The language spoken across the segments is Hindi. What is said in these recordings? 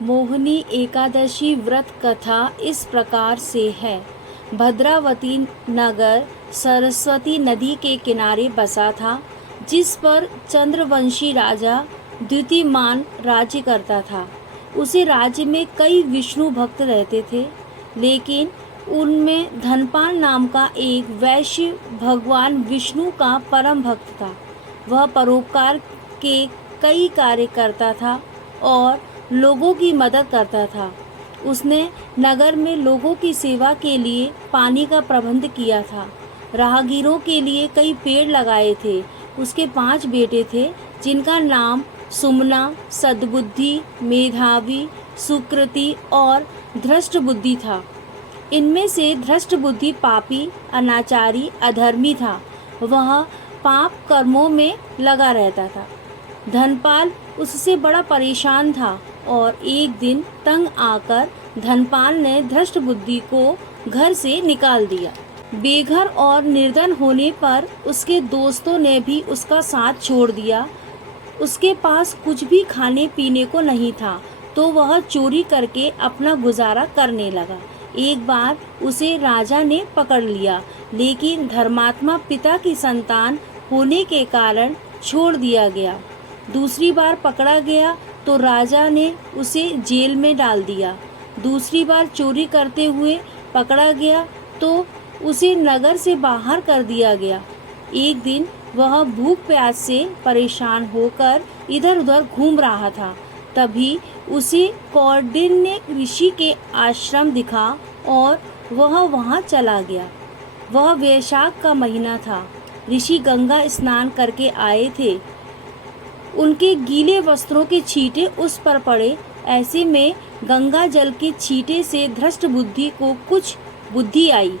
मोहिनी एकादशी व्रत कथा इस प्रकार से है। भद्रावती नगर सरस्वती नदी के किनारे बसा था, जिस पर चंद्रवंशी राजा द्युतिमान राज्य करता था। उसे राज्य में कई विष्णु भक्त रहते थे, लेकिन उनमें धनपाल नाम का एक वैश्य भगवान विष्णु का परम भक्त था। वह परोपकार के कई कार्य करता था और लोगों की मदद करता था। उसने नगर में लोगों की सेवा के लिए पानी का प्रबंध किया था। राहगीरों के लिए कई पेड़ लगाए थे। उसके 5 बेटे थे, जिनका नाम सुमना, सद्बुद्धि, मेधावी, सुकृति और धृष्ट बुद्धि था। इनमें से धृष्ट बुद्धि पापी, अनाचारी, अधर्मी था। वह पाप कर्मों में लगा रहता था। धनपाल उससे बड़ा परेशान था और एक दिन तंग आकर धनपाल ने धृष्ट बुद्धि को घर से निकाल दिया। बेघर और निर्धन होने पर उसके दोस्तों ने भी उसका साथ छोड़ दिया। उसके पास कुछ भी खाने पीने को नहीं था, तो वह चोरी करके अपना गुजारा करने लगा। एक बार उसे राजा ने पकड़ लिया, लेकिन धर्मात्मा पिता की संतान होने के कारण छोड़ दिया गया। दूसरी बार पकड़ा गया तो राजा ने उसे जेल में डाल दिया। दूसरी बार चोरी करते हुए पकड़ा गया तो उसे नगर से बाहर कर दिया गया। एक दिन वह भूख प्यास से परेशान होकर इधर उधर घूम रहा था। तभी उसे कौंडिन्य ऋषि के आश्रम दिखा और वह वहां चला गया। वह वैशाख का महीना था। ऋषि गंगा स्नान करके आए थे। उनके गीले वस्त्रों के छींटे उस पर पड़े। ऐसे में गंगा जल के छींटे से धृष्ट बुद्धि को कुछ बुद्धि आई।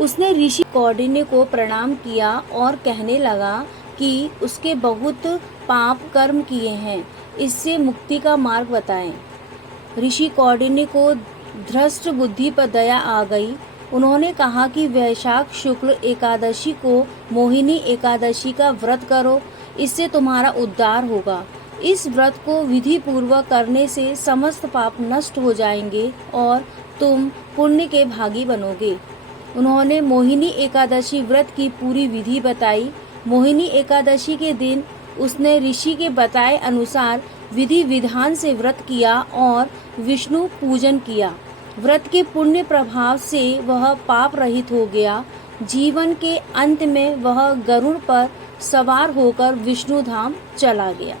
उसने ऋषि कौंडिन्य को प्रणाम किया और कहने लगा कि उसके बहुत पाप कर्म किए हैं, इससे मुक्ति का मार्ग बताएं। ऋषि कौंडिन्य को धृष्ट बुद्धि पर दया आ गई। उन्होंने कहा कि वैशाख शुक्ल एकादशी को मोहिनी एकादशी का व्रत करो, इससे तुम्हारा उद्धार होगा। इस व्रत को विधि पूर्वक करने से समस्त पाप नष्ट हो जाएंगे और तुम पुण्य के भागी बनोगे। उन्होंने मोहिनी एकादशी व्रत की पूरी विधि बताई। मोहिनी एकादशी के दिन उसने ऋषि के बताए अनुसार विधि विधान से व्रत किया और विष्णु पूजन किया। व्रत के पुण्य प्रभाव से वह पाप रहित हो गया। जीवन के अंत में वह गरुड़ पर सवार होकर विष्णु धाम चला गया।